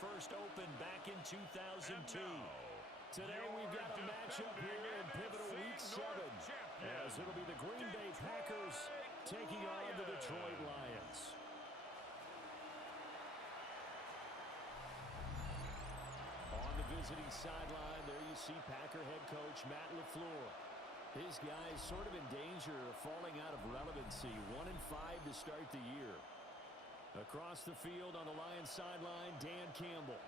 first opened back in 2002. Today we've got a matchup here in pivotal Week 7, as it'll be the Green Bay Packers taking on the Detroit Lions. On the visiting sideline, there you see Packer head coach Matt LaFleur. His guys sort of in danger of falling out of relevancy, 1-5 to start the year. Across the field on the Lions sideline, Dan Campbell.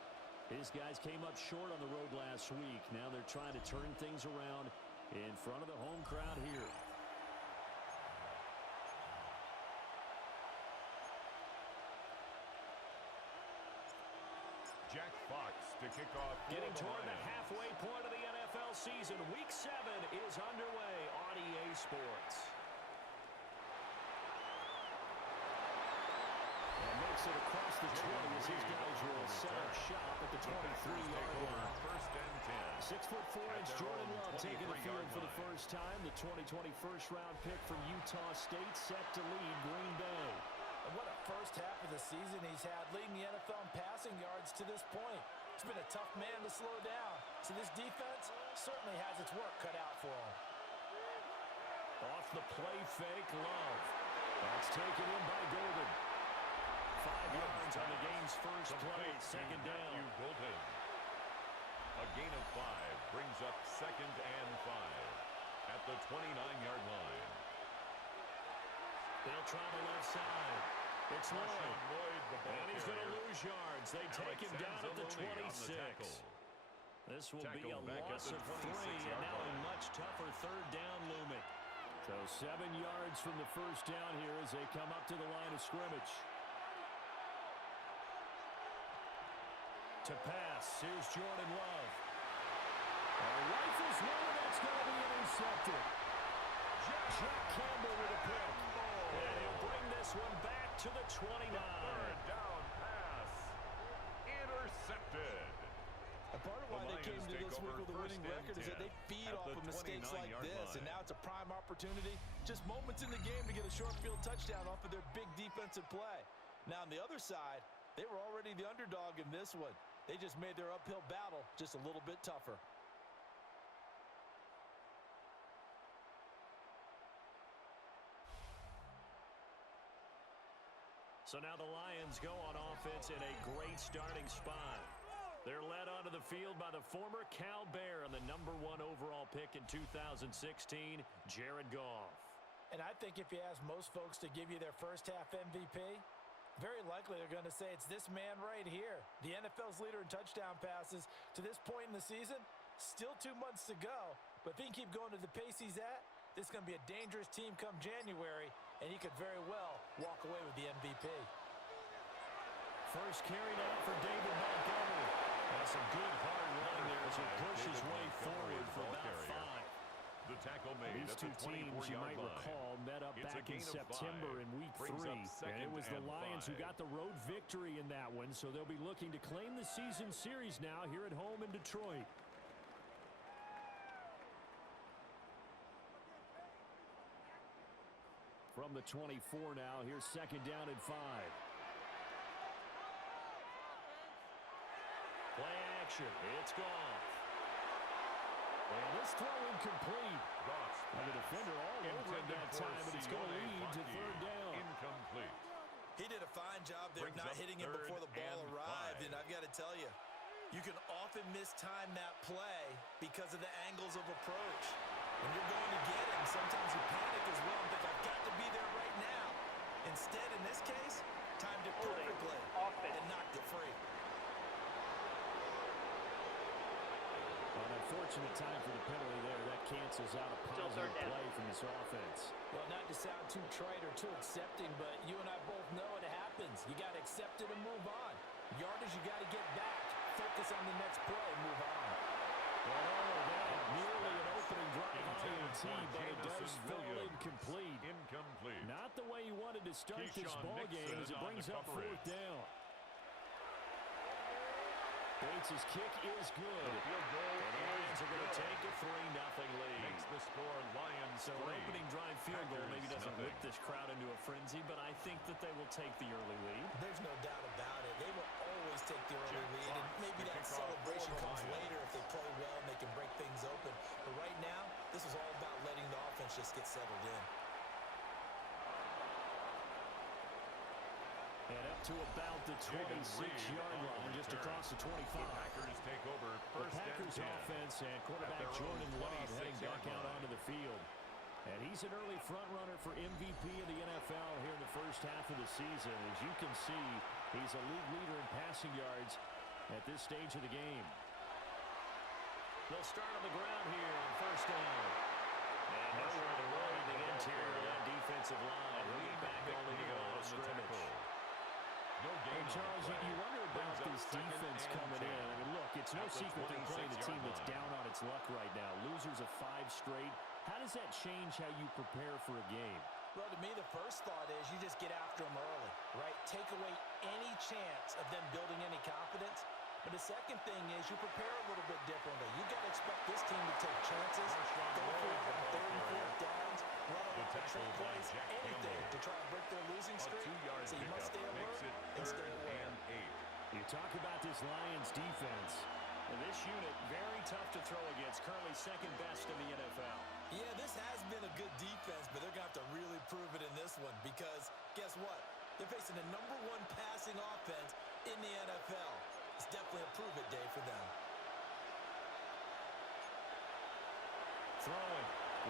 His guys came up short on the road last week. Now they're trying to turn things around in front of the home crowd here. Jack Fox to kick off. Getting toward the halfway point of the NFL season. Week 7 is underway on EA Sports. And makes it across the 20 as his guys will set up shop at the 23-yard line. First and 10. 6'4" Jordan Love taking the field for the first time. The 2020 first-round pick from Utah State set to lead Green Bay. And what a first half of the season he's had, leading the NFL in passing yards to this point. He's been a tough man to slow down. So this defense certainly has its work cut out for him. Off the play fake, Love. That's taken in by Golden. 5 yards on the game's first play, second down. A gain of 5 brings up second and 5 at the 29-yard line. They'll try the left side. It's Lloyd. And he's going to lose yards. They take him down at the 26. This will be a loss of 3, and now a much tougher third down looming. So 7 yards from the first down here as they come up to the line of scrimmage. To pass, here's Jordan Love. Rifles one, that's going to be intercepted. Jack Campbell with a pick. And he'll bring this one back to the 29. Third down pass. Intercepted. And part of why they came to this week with a winning record is that they feed off of mistakes like this. And now it's a prime opportunity. Just moments in the game to get a short field touchdown off of their big defensive play. Now on the other side, they were already the underdog in this one. They just made their uphill battle just a little bit tougher. So now the Lions go on offense in a great starting spot. They're led onto the field by the former Cal Bear and the #1 overall pick in 2016, Jared Goff. And I think if you ask most folks to give you their first half MVP, very likely they're going to say it's this man right here. The NFL's leader in touchdown passes to this point in the season. Still 2 months to go. But if he can keep going to the pace he's at, this is going to be a dangerous team come January, and he could very well walk away with the MVP. First carry now for David Montgomery. That's a good hard run there as he pushes way forward for about 5. The tackle made. These two teams, you might recall, met up back in September in Week 3. And it was the Lions who got the road victory in that one, so they'll be looking to claim the season series now here at home in Detroit. From the 24 now, here's second down and 5. Play action. It's Goff. And this throw incomplete. And the defender all over it that time, but it's going to lead to third down. Incomplete. He did a fine job there of not hitting it before the ball arrived. And I've got to tell you, you can often mistime that play because of the angles of approach. When you're going to get him, sometimes you panic as well and think, I've got to be there right now. Instead, in this case, timed it perfectly and knocked it free. An unfortunate time for the penalty there. That cancels out a positive play from this offense. Well, not to sound too trite or too accepting, but you and I both know it happens. You got to accept it and move on. Yardage, you got to get back. Focus on the next play and move on. Oh, that nearly an opening drive INT, but it does fall incomplete. Incomplete. Not the way you wanted to start this ball game as it brings up fourth down. Bates' kick is good. And the Lions are going to take a 3-0 lead. Makes the score Lions 3. So an opening drive field goal maybe doesn't whip this crowd into a frenzy, but I think that they will take the early lead. There's no doubt about it. They will always always take the early lead, and maybe that celebration comes later if they play well and they can break things open. But right now, this is all about letting the offense just get settled in. And up to about the 26-yard line, just across the 25. The Packers take over first the Packers and 10. offense and quarterback Jordan Love heading back out onto the field. And he's an early front runner for MVP of the NFL here in the first half of the season. As you can see, he's a league leader in passing yards at this stage of the game. They'll start on the ground here on first down. And nowhere to run in the interior of that defensive line. He'll get back on the line of scrimmage. And Charles, you wonder about this defense coming in. I mean, look, it's no secret they're playing a team that's down on its luck right now. Losers of 5 straight. How does that change how you prepare for a game? Well, to me, the first thought is you just get after them early, right? Take away any chance of them building any confidence. But the second thing is you prepare a little bit differently. You got to expect this team to take chances, go for it on 3rd and 4th downs, run a lot of trick plays, anything to try and break their losing streak. So you must stay alert and stay aware. You talk about this Lions defense. And this unit, very tough to throw against, currently second best in the NFL. Yeah, this has been a good defense, but they're going to have to really prove it in this one because guess what? They're facing the #1 passing offense in the NFL. It's definitely a prove-it day for them. Throwing.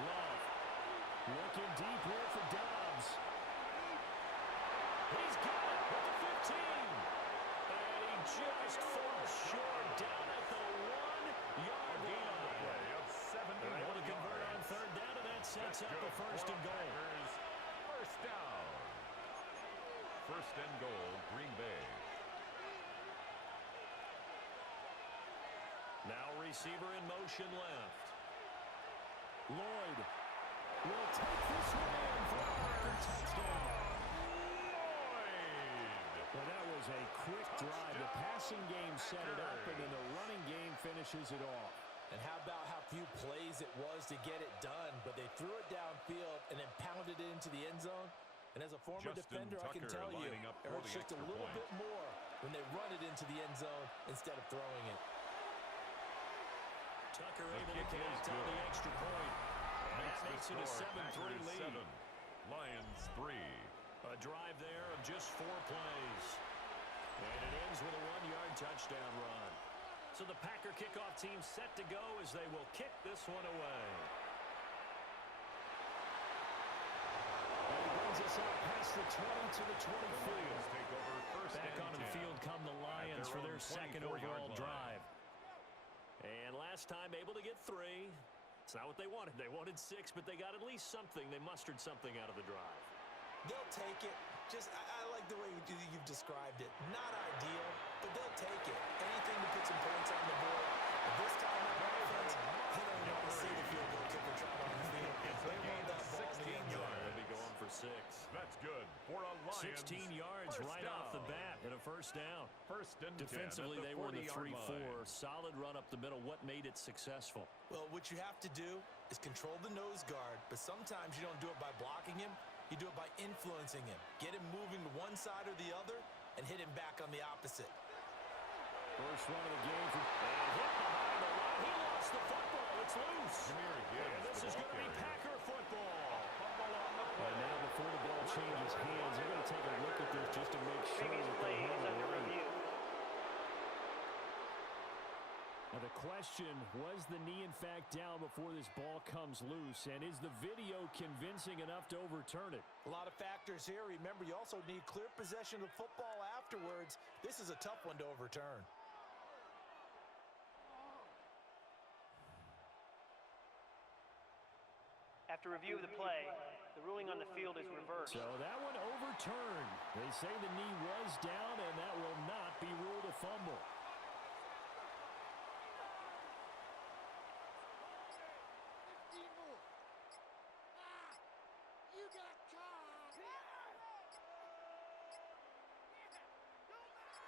Love. Looking deep here for Dobbs. He's got it at the 15. And he just falls short down at the 1-yard line. They're able to convert on 3rd down, and that sets up the 1st and goal. First down. 1st and goal, Green Bay. Now receiver in motion left. Lloyd will take this one in for a Packer touchdown. Well, that was a quick drive. The passing game set it up, and then the running game finishes it off. And how about how few plays it was to get it done, but they threw it downfield and then pounded it into the end zone. And as a former defender, I can tell you, it hurts just a little bit more when they run it into the end zone instead of throwing it. Tucker able to connect on the extra point. And that makes it a 7-3 lead. Lions 3. A drive there of just 4 plays. And it ends with a 1-yard touchdown run. So the Packer kickoff team set to go as they will kick this one away. And he brings us out past the 20 to the 24. Take over first Back and onto the 10. field come the Lions for their second 24-yard overall line. drive. And last time able to get 3. It's not what they wanted. They wanted 6, but they got at least something. They mustered something out of the drive. They'll take it. I like the way you've described it. Not ideal, but they'll take it. Anything to put some points on the board. But this time on offense, they don't even want to see the field goal kicker trying on the field. They run that ball in the end zone. They'll be going for 6. That's good for a Lions. 16 yards right off the bat and a first down. First and 10 Defensively, at the they were in the 40-yard 3-4. line. Solid run up the middle. What made it successful? Well, what you have to do is control the nose guard, but sometimes you don't do it by blocking him. You do it by influencing him. Get him moving to one side or the other and hit him back on the opposite. First run of the game. And hit behind the line. He lost the football. It's loose. And this is going to be Packer football. And now before the ball changes hands, they're going to take a look at this just to make sure that they have it right. Now the question, was the knee in fact down before this ball comes loose? And is the video convincing enough to overturn it? A lot of factors here. Remember, you also need clear possession of the football afterwards. This is a tough one to overturn. After review of the play, the ruling on the field is reversed. So that one overturned. They say the knee was down, and that will not be ruled a fumble.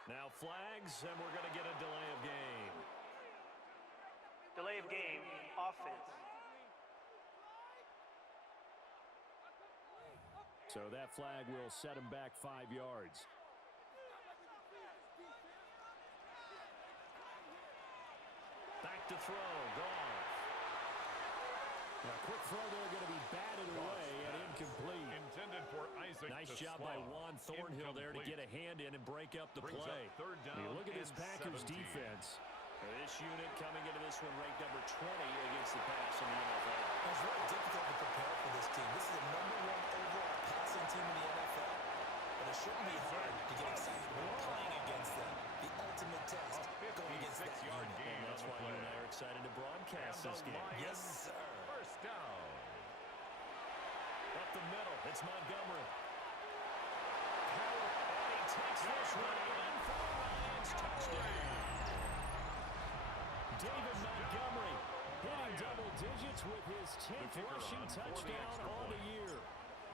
Now flags, and we're going to get a delay of game. Delay of game, offense. So that flag will set him back 5 yards. to throw. Goff. A quick throw there going to be batted away and incomplete. Intended for Isaac. Nice job by Juan Thornhill there to get a hand in and break up the play. Third down. You look at this Packers 17. defense. This unit coming into this one ranked number 20 against the pass in the NFL. It's really difficult to prepare for this team. This is the #1 overall passing team in the NFL, but it shouldn't be hard to get excited about playing against them. The ultimate test going against that unit. And that's why you and I are excited to broadcast this game. Yes, sir. First down. Up the middle, it's Montgomery. Power, and he takes this one in for the Lions. Touchdown. David Montgomery hitting double digits with his 10th rushing touchdown on the year.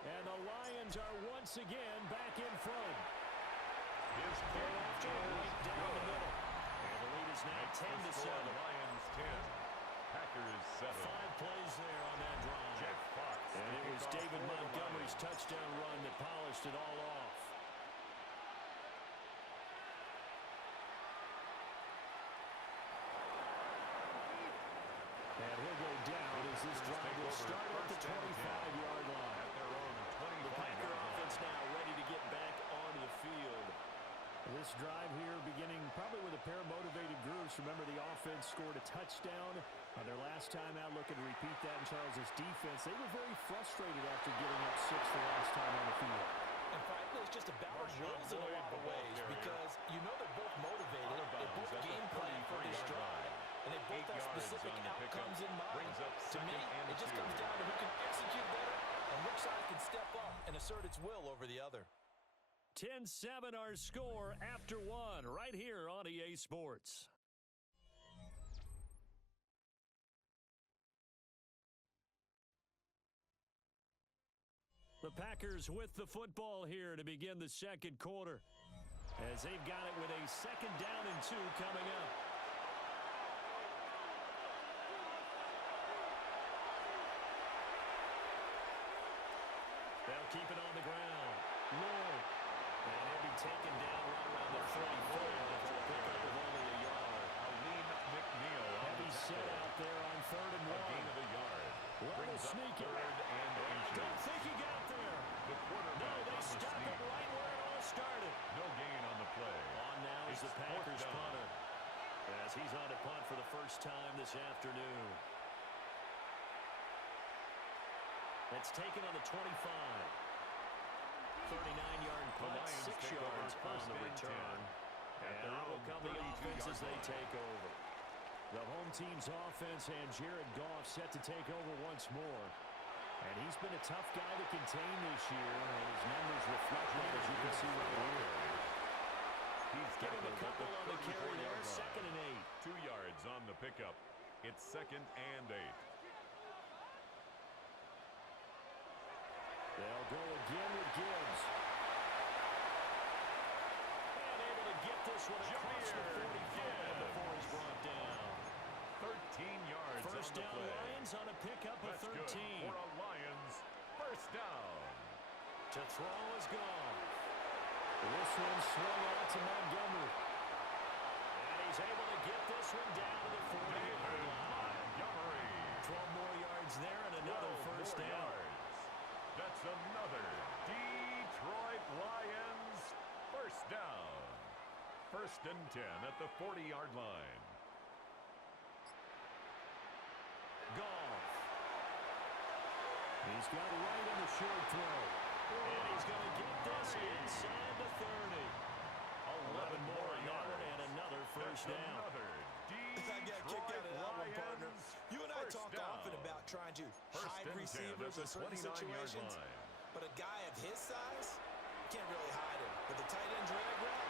And the Lions are once again back in front. His After right down the middle. And the lead is now 10-7. Lions 10. Packers 7. 5 plays there on that drive. Jeff Fox. And it was David Montgomery's touchdown run that polished it all off. And he'll go down as this drive will start at the 25-yard line. At their own 25. The Packer offense now ready to get back onto the field. This drive here beginning probably with a pair of motivated groups. Remember, the offense scored a touchdown on their last time out. Looking to repeat that in Charles' defense. They were very frustrated after giving up 6 the last time on the field. And frankly, it's just a battle of wills in a lot of ways because you know they're both motivated. They both game plan for this drive. And they both have specific outcomes in mind. To me, it just comes down to who can execute better and which side can step up and assert its will over the other. 10-7 our score after 1 right here on EA Sports. The Packers with the football here to begin the second quarter as they've got it with a 2nd down and 2 coming up. They'll keep it on the ground. Lord. And he'll be taken down right around the 34 after a pickup of only a yard. Aleem McNeil. Heavy set out there on 3rd and 1. A gain of a yard. Level sneaker. 3rd and inches. Don't think he got there. The quarterback No, they on the stop sneak. it right where it all started. No gain on the play. On now is the It's Packers 4th down. punter. As he's on to punt for the first time this afternoon. It's taken on the 25. 39-yard punt, 6 yards on the return. And out will come the offense as they take over. The home team's offense and Jared Goff set to take over once more. And he's been a tough guy to contain this year, and his numbers reflect that, as you can see right here. He's Give him a couple on the carry there, 34-yard 2nd and 8. 2 yards on the pickup. It's 2nd and 8. They'll go again with Gibbs. And able to get this one across the 45 before he's brought down. 13 yards First on the down play. Lions on a pickup of That's 13. good for a Lions first down. To throw is gone. This one swung out to Montgomery. And he's able to get this one down to the 40-yard line. Montgomery. 12 more yards there and another 12 first more down. yards. That's another Detroit Lions first down. 1st and 10 at the 40-yard line. Goff. He's got right on the short throw. And he's going to get this inside the 30. 11 more on that one and another first That's down. Another I got kicked out of that one, partner. Lions You and I first talk down. often about trying to First hide and 10 receivers at in the certain 29-yard situations, line. but a guy of his size can't really hide him. But the tight end drag route,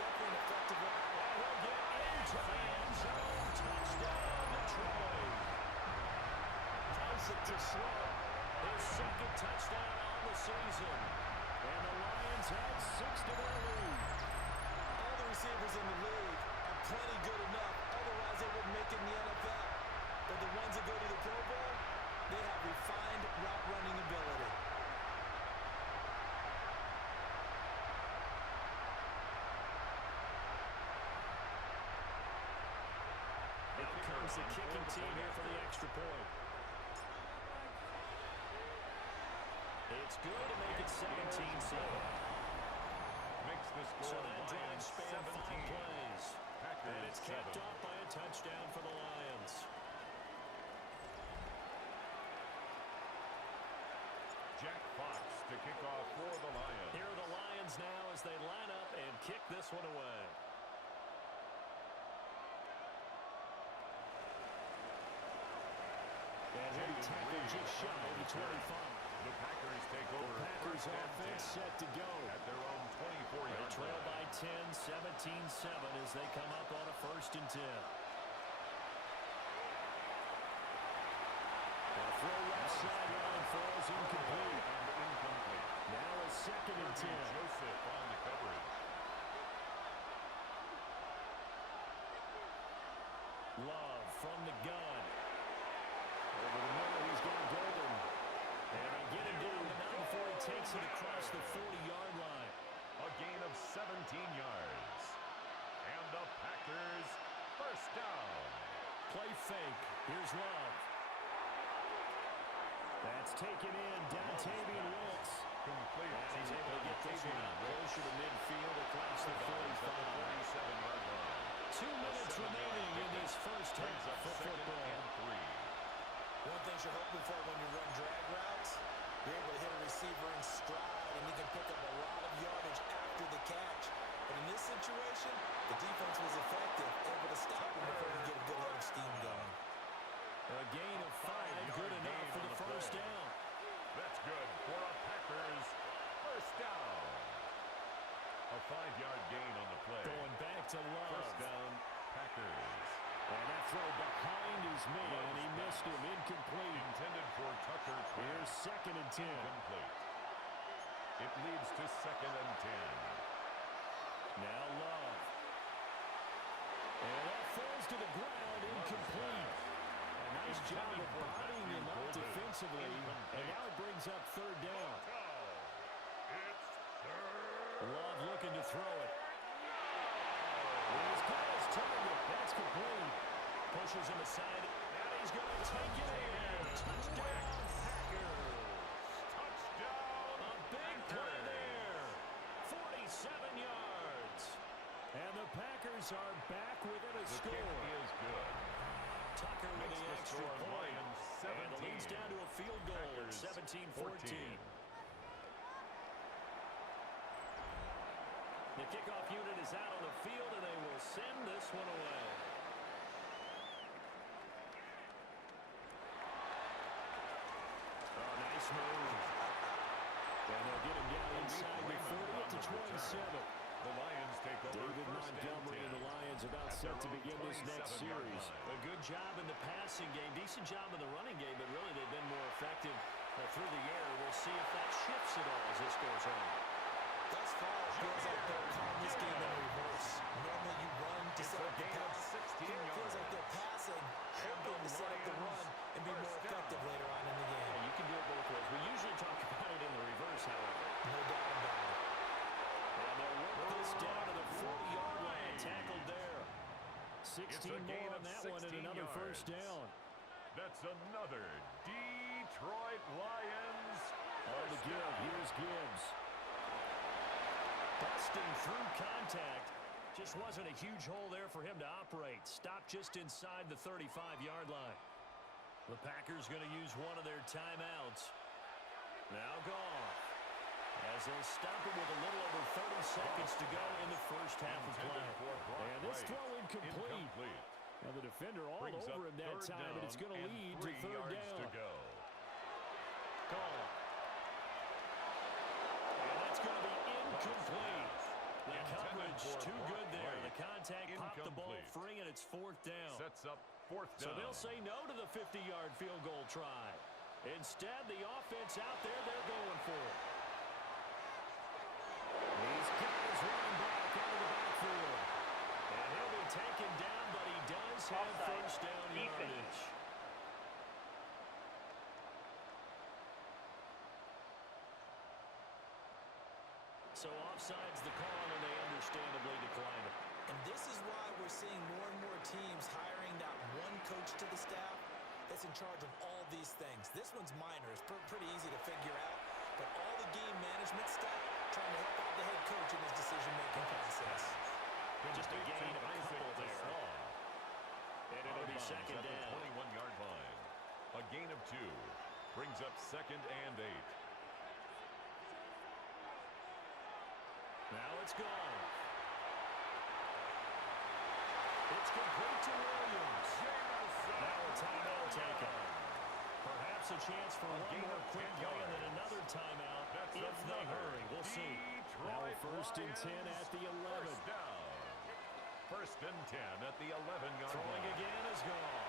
definitely an effective one. And he'll get into the end zone. Touchdown, Detroit. Isaac to slow. His 2nd touchdown on the season. And the Lions add 6 to their lead. All the receivers in the league are plenty good enough. Otherwise, they wouldn't make it in the NFL. But the ones that go to the Pro Bowl, they have refined route running ability. Now comes the kicking team here for the extra point. It's good to make it 17-7. Makes the So score that drive Lions spanned 5 17. plays. Packers And it's capped 7. off by a touchdown for the Lions. Jack Fox to kick off for the Lions. Here are the Lions now as they line up and kick this one away. And he'll be tackled just shy of the 25. The Packers take over. The Packers first and offense 10 set to go. at their own 24-yard They trail line. by 10, 17-7 as they come up on a 1st and 10. A throw left sideline falls incomplete. Incomplete. Now a 2nd and 10. Joseph on the coverage. Love from the gun. Over the middle, he's got Golden. And they get him down the 9 before he takes it across the 40-yard line. A gain of 17 yards. And the Packers first down. Play fake. Here's Love. That's taken in. Dontavian Wilkes. Complete. And he's able to get this one out closer to midfield across the 45. 47-yard line. 2 minutes remaining in this first half Brings up for 2nd football. and 3. One thing you're hoping for when you run drag routes, you're able to hit a receiver in stride, and you can pick up a lot of yardage after the catch. But in this situation, the defense was effective, able to stop him before he get a good head of steam going. A gain of 5, good enough for the first down. That's good for a Packers first down. A 5-yard gain on the play. Going back to Love. First down, Packers. And that throw behind his man. He missed him. Incomplete. Intended for Tucker. Here's 2nd and 10. Incomplete. It leads to 2nd and 10. Now Love. And that falls to the ground. Incomplete. A nice job of bodying him up defensively. And now it brings up 3rd down. It's third. Love looking to throw it. He's got his target. That's complete. Pushes him aside. And he's going to take it in. Touchdown, Packers. Touchdown. A big play there. 47 yards. And the Packers are back within a The score. kick is good. Tucker with Makes the the extra score point. Lions And the 17. lead's down to a field goal at Packers 17-14. The kickoff unit is out on the field, and they will send this one away. Oh, nice move. And they'll get him down inside the 40 to 27. The Lions take over. David first Montgomery and the Lions about set to begin this next 27-yard series. line. A good job in the passing game, decent job in the running game, but really they've been more effective through the air. We'll see if that shifts at all as this goes on. Thus far, it feels like they're calling this game in reverse. Normally you run to It's set a up the gain of pass. 16 Here it feels like yards. they're passing, hoping to set up the run and be more First effective down. later on in the game. You can do it both ways. We usually talk about it in the reverse, however. No doubt about it. And they'll work this down to the 40-yard line. Tackled there. 16 a gain more of on that one and 16 another yards. first down. That's another Detroit Lions. All to give. Here's Gibbs. Busting through contact. Just wasn't a huge hole there for him to operate. Stopped just inside the 35-yard line. The Packers going to use one of their timeouts. Now gone. As they'll stop it with a little over 30 seconds to go in the first half of play. And this throw incomplete. Now the defender all Brings over up him that third time, but it's going to down lead and to 3 third yards down. to go. Call. And that's going to be incomplete. The coverage too good there. The contact popped the ball Incomplete. free, and it's 4th down. Sets up 4th So down. they'll say no to the 50-yard field goal try. Instead, the offense out there, they're going for it. He's got his running back out of the backfield. And he'll be taken down, but he does have Offside. first down Defense. yardage. So offside's the call, and they understandably decline it. And this is why we're seeing more and more teams hiring that one coach in charge of all these things. This one's minor. It's pretty easy to figure out. But all the game management stuff, trying to help out the head coach in his decision-making process. Just a gain of a couple there. And it'll be second down. 21-yard line. A gain of 2 brings up 2nd and 8. Now it's gone. It's complete to Williams. Now a timeout taken. Perhaps a chance for one more quick play and then another timeout if they hurry. We'll see. Now first and 10 at the 11. First and 10 at the 11-yard line. Throwing again is gone.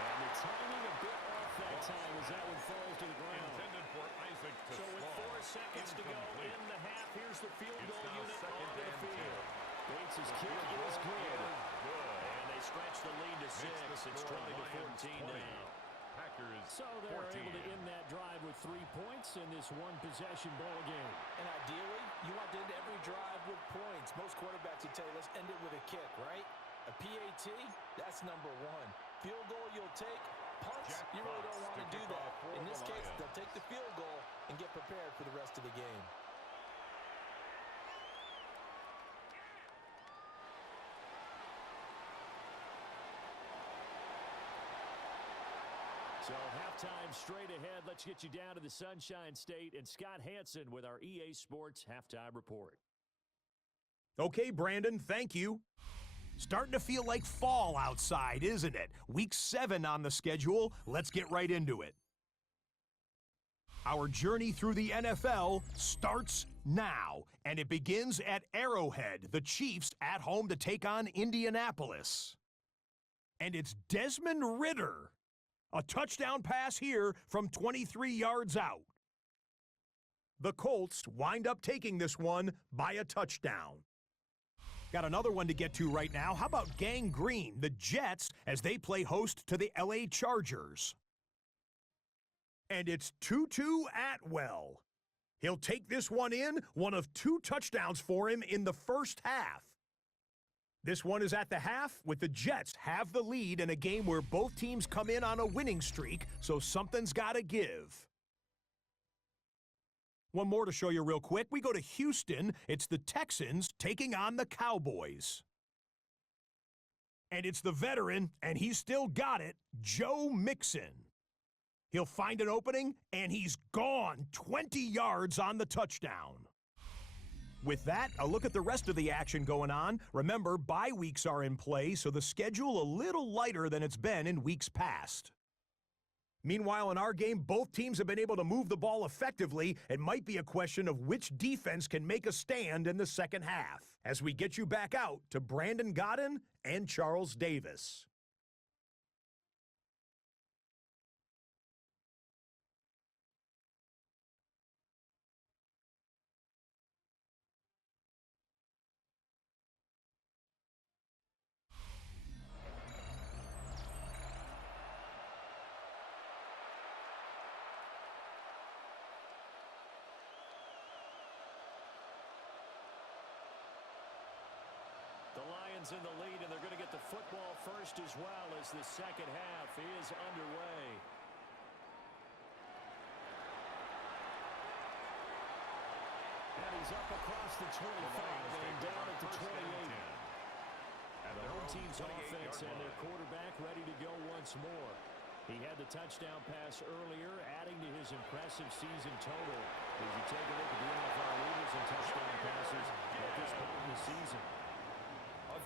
And the timing a bit off that time as that one falls to the ground. Intended for Isaac to So with 4 seconds to go in the half, here's the field goal unit on the field. Bates' kick is good. And they stretch the lead to 6. It's 20-14 now. Packers So they're able to end that drive with 3 points in this one-possession ball game. And ideally, you want to end every drive with points. Most quarterbacks would tell you, let's end it with a kick, right? A PAT, that's number 1. Field goal you'll take. Punts, you really don't want to do that. In this case, they'll take the field goal and get prepared for the rest of the game. So halftime straight ahead. Let's get you down to the Sunshine State and Scott Hansen with our EA Sports Halftime Report. Okay, Brandon, thank you. Starting to feel like fall outside, isn't it? Week 7 on the schedule. Let's get right into it. Our journey through the NFL starts now, and it begins at Arrowhead, the Chiefs at home to take on Indianapolis. And it's Desmond Ridder. A touchdown pass here from 23 yards out. The Colts wind up taking this one by a touchdown. Got another one to get to right now. How about Gang Green, the Jets, as they play host to the LA Chargers? And it's Tutu Atwell. He'll take this one in, one of 2 touchdowns for him in the first half. This one is at the half with the Jets have the lead in a game where both teams come in on a winning streak, so something's got to give. One more to show you real quick. We go to Houston. It's the Texans taking on the Cowboys. And it's the veteran, and he's still got it, Joe Mixon. He'll find an opening, and he's gone 20 yards on the touchdown. With that, a look at the rest of the action going on. Remember, bye weeks are in play, so the schedule a little lighter than it's been in weeks past. Meanwhile, in our game, both teams have been able to move the ball effectively. It might be a question of which defense can make a stand in the second half. As we get you back out to Brandon Godden and Charles Davis. The Lions in the lead, and they're going to get the football first as well as the second half is underway. And he's up across the 25 and down at the 28. And the home team's offense and their quarterback ready to go once more. He had the touchdown pass earlier, adding to his impressive season total. As you take a look at the NFL leaders in touchdown passes at this point in the season.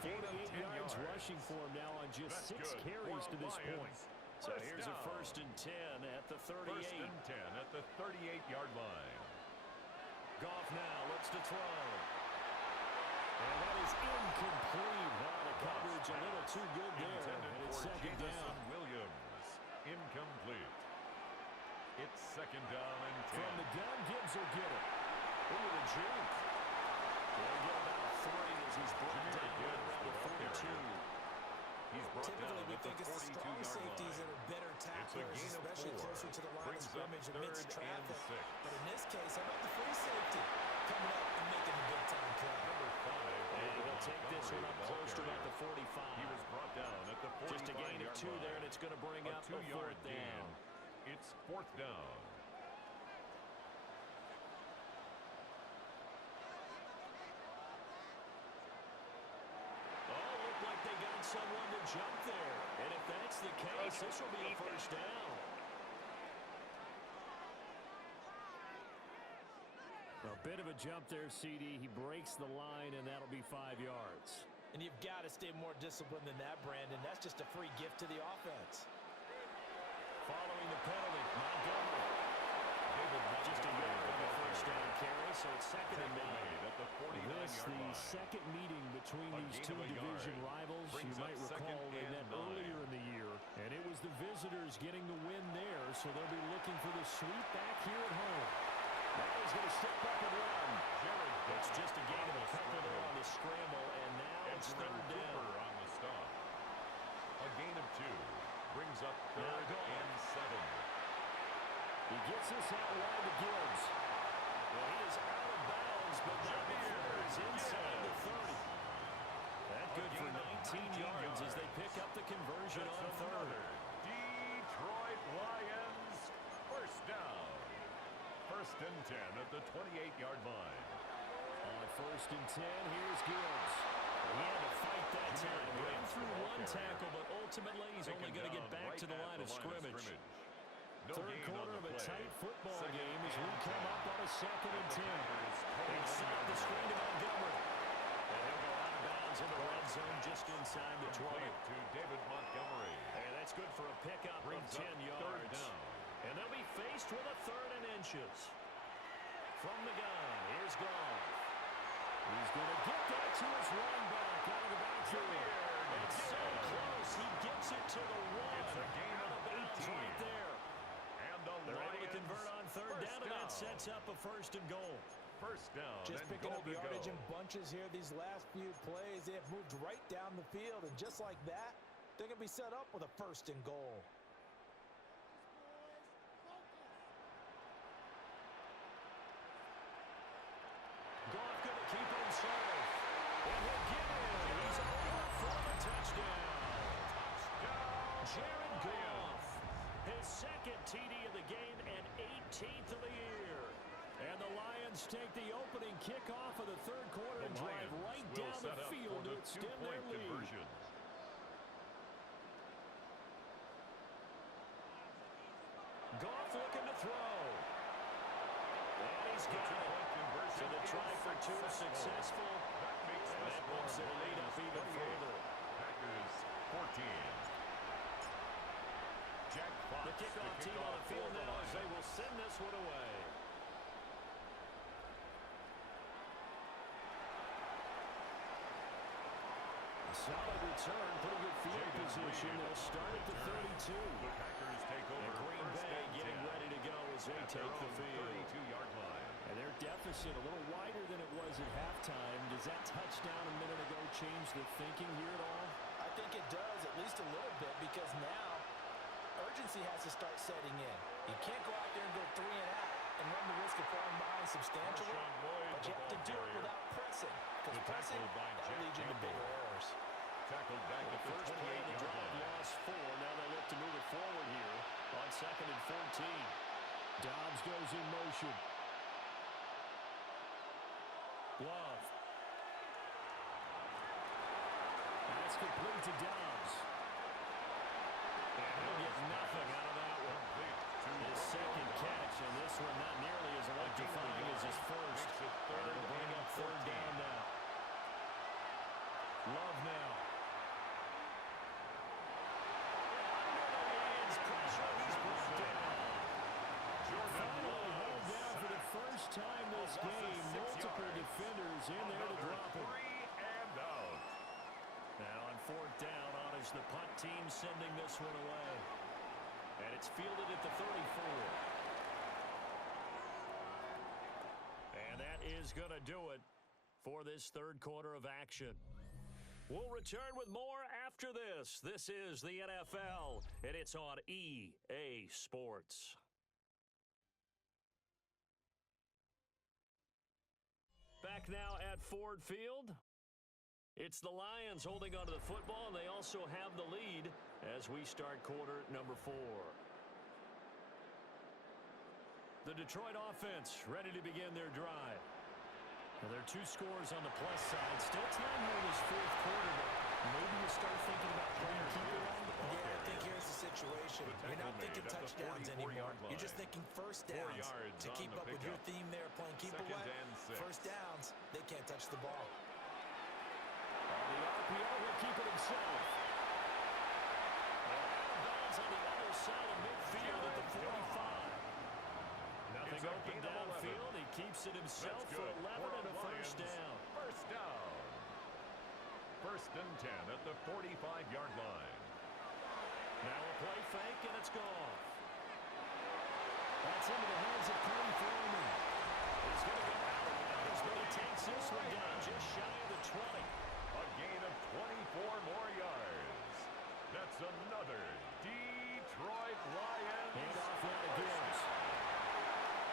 48 yards rushing for him now on just 6 carries to this point. So here's a first and 10 at the 38. First and 10 at the 38-yard line. Goff now looks to throw. And that is incomplete. Wow, the coverage a little too good there. And it's second down. Williams. Incomplete. It's second down and 10. From the gun, Gibbs will get it. Ooh, the juke. They'll get about 3 as he's brought down around the 42. He's brought down Typically, we at the think it's the strong 42-yard safeties line. that are better tacklers, It's a gain of especially 4. closer to the line of Brings up scrimmage amidst 3rd traffic. and 6. But in this case, how about the free safety coming up and making a big-time play? Number 5. And he'll take this one up close to about the He was brought down at the 45-yard line. Just a gain of 2 there, and it's going to bring up a 4th down. It's 4th down. Oh, looked like they got someone to jump there. And if that's the case, this will be a 1st down. A bit of a jump there, CD. He breaks the line, and that'll be 5 yards. And you've got to stay more disciplined than that, Brandon. That's just a free gift to the offense. Following the penalty, Montgomery. Just a yard on the 1st down carry, so it's 2nd and 9. At the 49-yard This, the line. 2nd meeting between these two division rivals. You might recall they met earlier in the year, and it was the visitors getting the win there, so they'll be looking for the sweep back here at home. Now he's going to step up and run. It's just a gain of a couple there on the scramble, and now it's 3rd down. On the stop. A gain of 2 brings up 3rd and 7. He gets this out wide to Gibbs. Well, he is out of bounds, but now is inside the 30. That good for 19 yards as they pick up the conversion on 3rd. Detroit Lions, 1st down. 1st and 10 at the 28-yard line. On 1st and 10, here's Gibbs. He had to fight that time. Ran through one tackle, but ultimately he's only going to get back to the line of scrimmage. Third quarter of a tight football game as we come up on a 2nd and 10. Inside the screen to Montgomery. And he'll go out of bounds in the red zone just inside the 20. To David Montgomery. And that's good for a pickup of 10 yards. And they'll be faced with a 3rd and inches. From the gun, here's Goff. He's going to get that to his run back out of the backfield. It's so close. He gets it to the 1. It's a gain of 18 right there. And the They're able to Lions convert on 3rd down, and that sets up a 1st and goal. 1st down. Just and picking goal up to yardage go. in bunches here these last few plays. They have moved right down the field, and just like that, they're going to be set up with a 1st and goal. Goff going to keep it safe. And he'll get it. He's over for the touchdown. Jared Goff. His 2nd TD of the game and 18th of the year. And the Lions take the opening kickoff of the 3rd quarter and drive right down the field to extend their lead. Conversion. Goff looking to throw. And he's got it. So the try for 2 is successful. That makes And that bumps their lead up even further. Packers 14. Jack Fox, The kickoff team on the field now as they will send this one away. Solid return, pretty good field position. They'll start at the 32. The Packers take over. And Green Bay getting ready to go as they take the field. 32-yard line. And their deficit a little wider than it was at halftime. Does that touchdown a minute ago change the thinking here at all? I think it does, at least a little bit, because now urgency has to start setting in. You can't go out there and go 3 and out and run the risk of falling behind substantially, but you have to do it without pressing, because pressing, that'll lead you to bigger errors. Tackled back at the First play of the 28-yard drive, line. lost 4. Now they look to move it forward here on 2nd and 14. Dobbs goes in motion. Glove. That's complete to Dobbs. And he'll get nothing out of that one. His 2nd catch, and this one not nearly as electrifying as his first. And it'll bring up 3rd down now. Love now. Time this game, multiple defenders in there to drop him. 3 and out. Now on 4th down, honors the punt team sending this one away. And it's fielded at the 34. And that is going to do it for this 3rd quarter of action. We'll return with more after this. This is the NFL, and it's on EA Sports. Back now at Ford Field. It's the Lions holding onto the football, and they also have the lead as we start quarter number 4. The Detroit offense ready to begin their drive. Now, there are 2 scores on the plus side. Still time here in this 4th quarter, but maybe you start thinking about playing keeper on the ball. Yeah, I think here's the situation. You're not thinking touchdowns anymore. You're just thinking first downs. To keep up with your theme there, playing keep away. First downs, they can't touch the ball. The RPO will keep it himself. And out of bounds on the other side of midfield at the 45. Nothing open downfield. He keeps it himself for 11 and a first down. First down. First and 10 at the 45-yard line. Now a play fake, and it's gone. That's into the hands of Corey Foreman. He's going to go out of bounds, but he takes this one down just shy of the 20. A gain of 24 more yards. That's another Detroit Lions. Hand off now to Gibbs.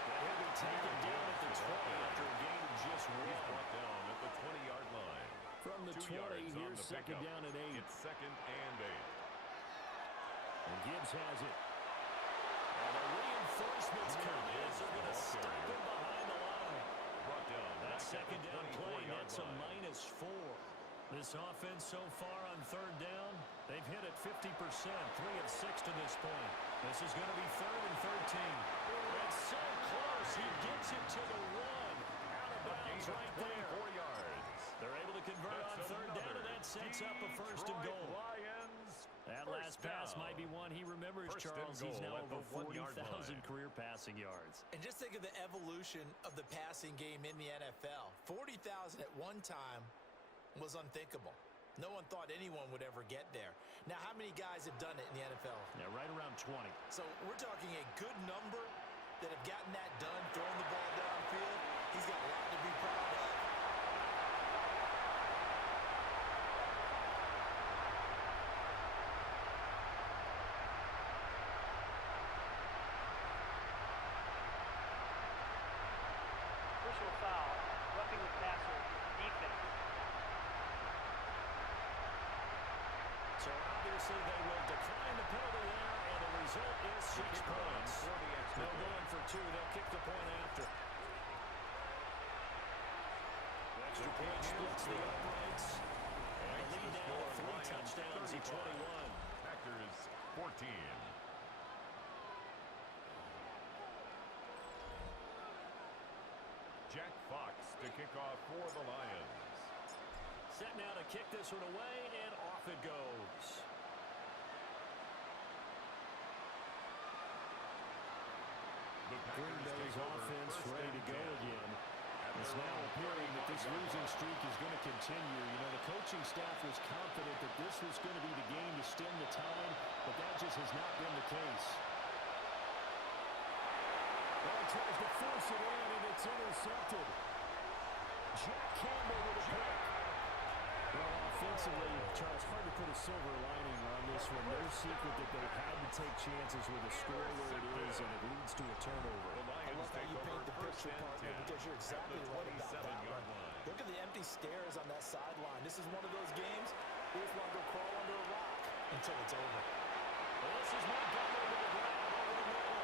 And he'll be taken down at the 20 after a gain of just 1. He's brought down at the 20-yard line. From the 20, here's second down and 8. It's second and 8. And Gibbs has it. And the reinforcements come in. They're going to stop him behind the line. Brought down. That second down play, that's a -4. This offense so far on third down, they've hit it 50%, 3 of 6 to this point. This is going to be 3rd and 13. That's so close. He gets it to the 1. Out of bounds right there. 4 yards. They're able to convert on third down, and that sets up a first and goal. That last pass might be one he remembers, Charles. He's now over 40,000 career passing yards. And just think of the evolution of the passing game in the NFL. 40,000 at one time was unthinkable. No one thought anyone would ever get there. Now, how many guys have done it in the NFL? Yeah, right around 20. So we're talking a good number that have gotten that done, throwing the ball downfield. He's got a lot to be proud of. Personal foul, roughing the passer, defense. So obviously they will decline the penalty there, and the result is 6 points. They'll go in for 2. They'll kick the point after. Extra point splits the uprights. And the lead now 3 touchdowns at 21. Packers 14. Jack Fox to kick off for the Lions. Set now to kick this one away, and off it goes. Green Bay's offense ready to go again. It's now appearing that this losing streak is going to continue. You know, the coaching staff was confident that this was going to be the game to stem the tide, but that just has not been the case. Well, he tries to force it in, and it's intercepted. Jack Campbell with a pick. Well, offensively, Charles, hard to put a silver lining on this one. No secret that they had to take chances with a score where it is, and it leads to a turnover. I love how you paint the picture, partner, because you're exactly right about that one. Look at the empty stares on that sideline. This is one of those games where you want to go crawl under a rock until it's over. Well, this is Montgomery with a grab over the middle.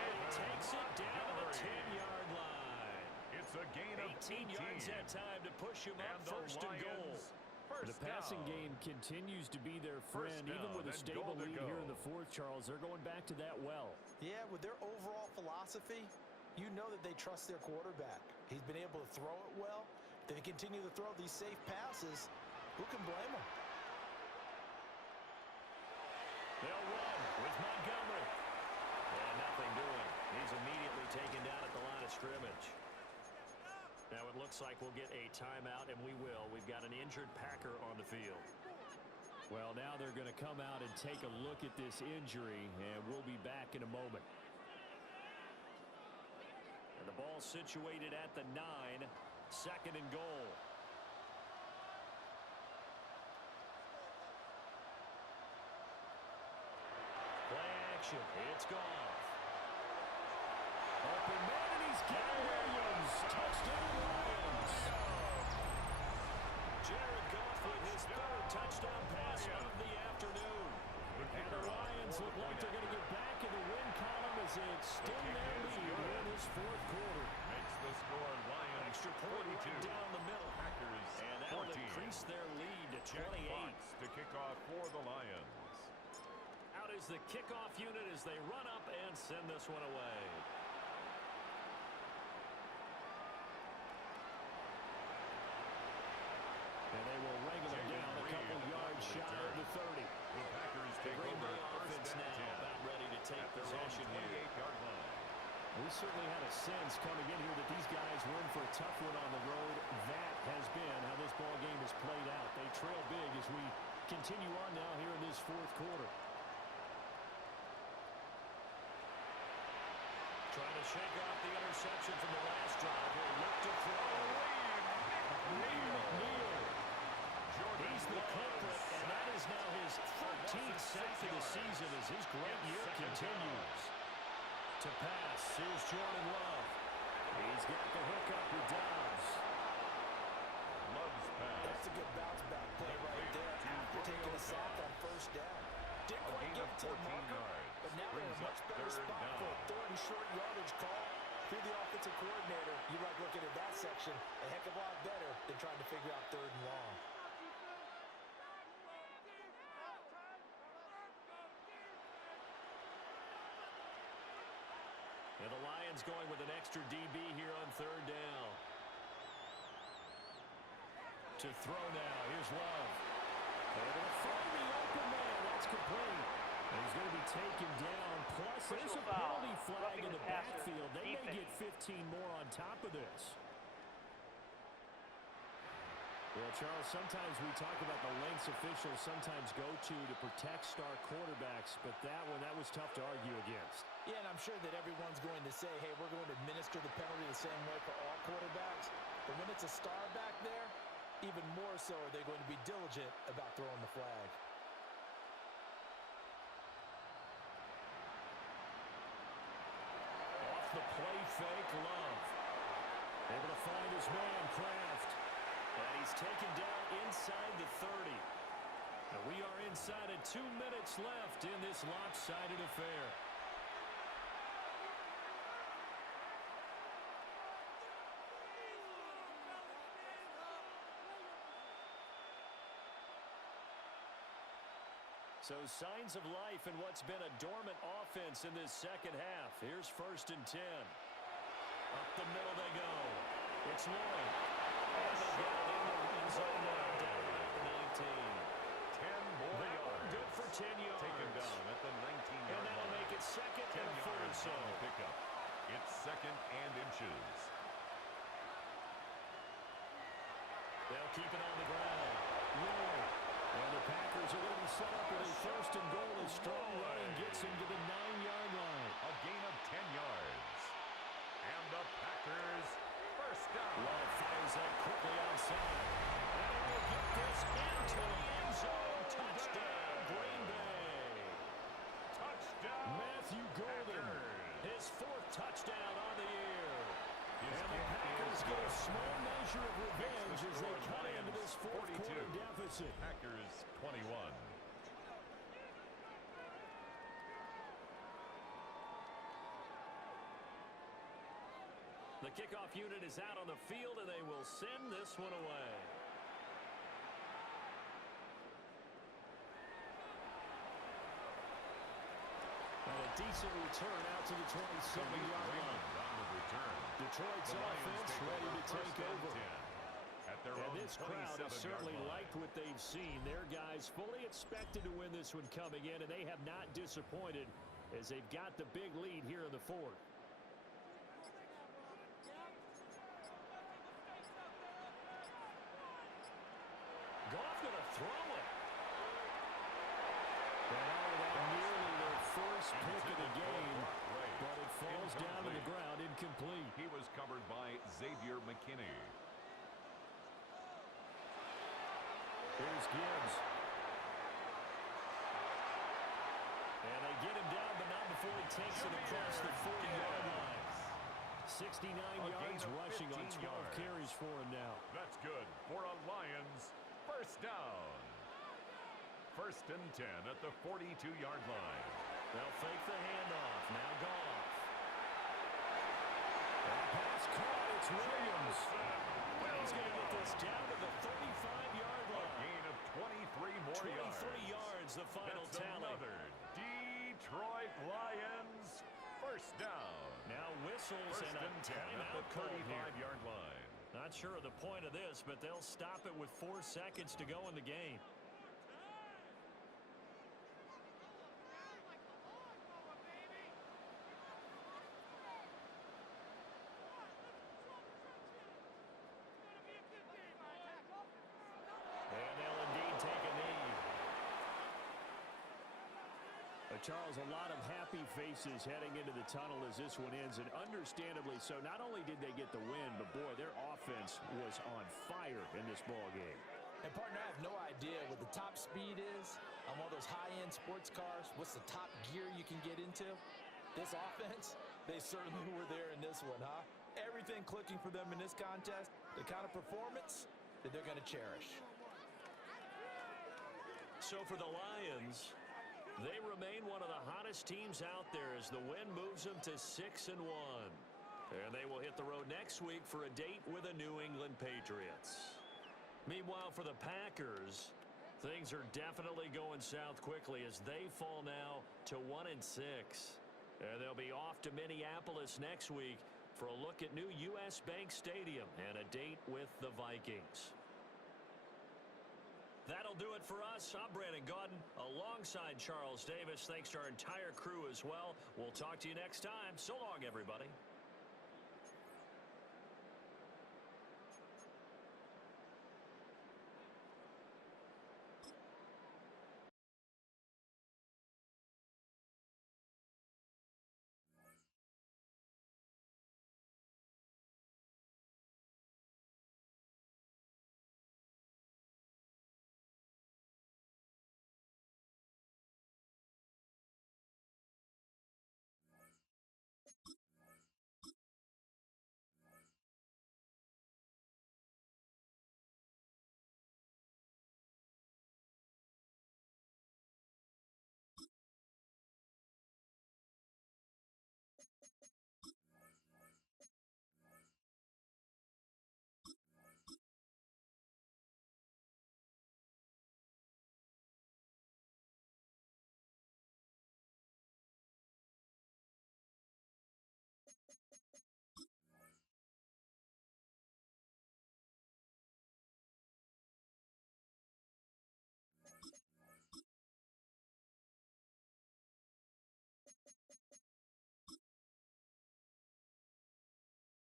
And he takes it down to the 10-yard line. It's a gain of 18 yards that time to push him up first and goal. The passing game continues to be their friend, even with a stable lead here in the 4th, Charles. They're going back to that well. Yeah, with their overall philosophy, you know that they trust their quarterback. He's been able to throw it well. They continue to throw these safe passes. Who can blame them? They'll run with Montgomery. And nothing doing. He's immediately taken down at the line of scrimmage. Now it looks like we'll get a timeout, and we will. We've got an injured Packer on the field. Well, now they're going to come out and take a look at this injury, and we'll be back in a moment. And the ball situated at the 9, second and goal. Play action. It's gone. Open man, and he's got Williams. Touchdown, Lions. Jeff extend their lead in this fourth quarter. Makes the score Lions Extra point 42. right down the middle. Packers And that'll 14. increase their lead to Jack 28. Fox to kick off for the Lions. Out is the kickoff unit as they run up and send this one away. And they will wrangle him down a couple yards shy of the 30. The Packers The take Green over Bay offense first and now 10 about ready to take at their own possession here. 28-yard line. We certainly had a sense coming in here that these guys were in for a tough one on the road. That has been how this ball game has played out. They trail big as we continue on now here in this fourth quarter. Trying to shake off the interception from the last drive. He'll look to throw. McNeil. He's the culprit, and that is now his 13th sack of the season as his great year continues. To pass, here's Jordan Love. He's got the hook up with Dobbs. Love's pass. That's a good bounce back play right there after taking a sack on first down. Didn't quite get to the marker, but now they're in a much better spot for a third and short yardage call. Through the offensive coordinator, you like looking at that section a heck of a lot better than trying to figure out third and long. And the Lions going with an extra DB here on third down. To throw now, here's Love. Able to find the open man, that's complete. And he's going to be taken down. Plus, there's a penalty flag in the backfield. They may get 15 more on top of this. Well, Charles, sometimes we talk about the lengths officials sometimes go to protect star quarterbacks, but that was tough to argue against. Yeah, and I'm sure that everyone's going to say, hey, we're going to administer the penalty the same way for all quarterbacks. But when it's a star back there, even more so are they going to be diligent about throwing the flag. Off the play fake, Love. Able to find his man, Kraft. And he's taken down inside the 30. And we are inside of 2 minutes left in this lopsided affair. So signs of life in what's been a dormant offense in this second half. Here's first and 10. Up the middle they go. It's Lloyd. And they get it in the end zone now, down at the 19. 10 more That one yards. good for 10 yards. Taken down at the 19-yard And that'll line. make it second 10 and a third. yards So on the pickup. It's second and inches. they'll keep it on the ground. Lloyd. And the Packers are going to be set up with a first and goal as strong running gets him to the 9-yard line. A gain of 10 yards. And the Packers first down. Love fires that quickly outside. And he will get this into the end zone. Touchdown, Green Bay. Touchdown. Matthew Golden, Packers. his 4th touchdown on the year. His And the kick Packers is get a good. small measure of revenge as they cut into this fourth 42. quarter deficit. Packers 21. The kickoff unit is out on the field, and they will send this one away. And a decent return out to the 27-yard line. On the return. Detroit's The Lions offense take ready to first take and over. 10 at their And own this crowd has 27-yard certainly line. liked what they've seen. Their guys fully expected to win this one coming in, and they have not disappointed as they've got the big lead here in the fourth. Goff going to throw it. And nearly their first pick of the game, but it falls down to the ground incomplete. He was covered by Xavier McKinney. Here's Gibbs. And they get him down, but not before he takes it across the 40-yard line. 69 yards rushing on 12 yards. carries for him now. That's good for a Lions first down. First and 10 at the 42-yard line. They'll fake the handoff. Now Goff. Pass caught. It's Williams. He's going to get this down to the 35-yard line. A gain of 23 more 23 yards, the final That's tally. another Detroit Lions first down. Now whistles First and a and 10 at timeout the call here. 35-yard line. Not sure of the point of this, but they'll stop it with 4 seconds to go in the game. And they'll indeed take a knee. Charles, a lot of happy faces heading into the tunnel as this one ends, and understandably so. Not only did they get the win, but boy, their offense was on fire in this ball game. And partner, I have no idea what the top speed is on one of those high-end sports cars. What's the top gear you can get into? This offense, they certainly were there in this one, huh? Everything clicking for them in this contest, the kind of performance that they're going to cherish. So for the Lions, they remain one of the hottest teams out there as the win moves them to 6-1. And they will hit the road next week for a date with the New England Patriots. Meanwhile, for the Packers, things are definitely going south quickly as they fall now to 1-6. And they'll be off to Minneapolis next week for a look at new U.S. Bank Stadium and a date with the Vikings. That'll do it for us. I'm Brandon Gaudin alongside Charles Davis. Thanks to our entire crew as well. We'll talk to you next time. So long, everybody.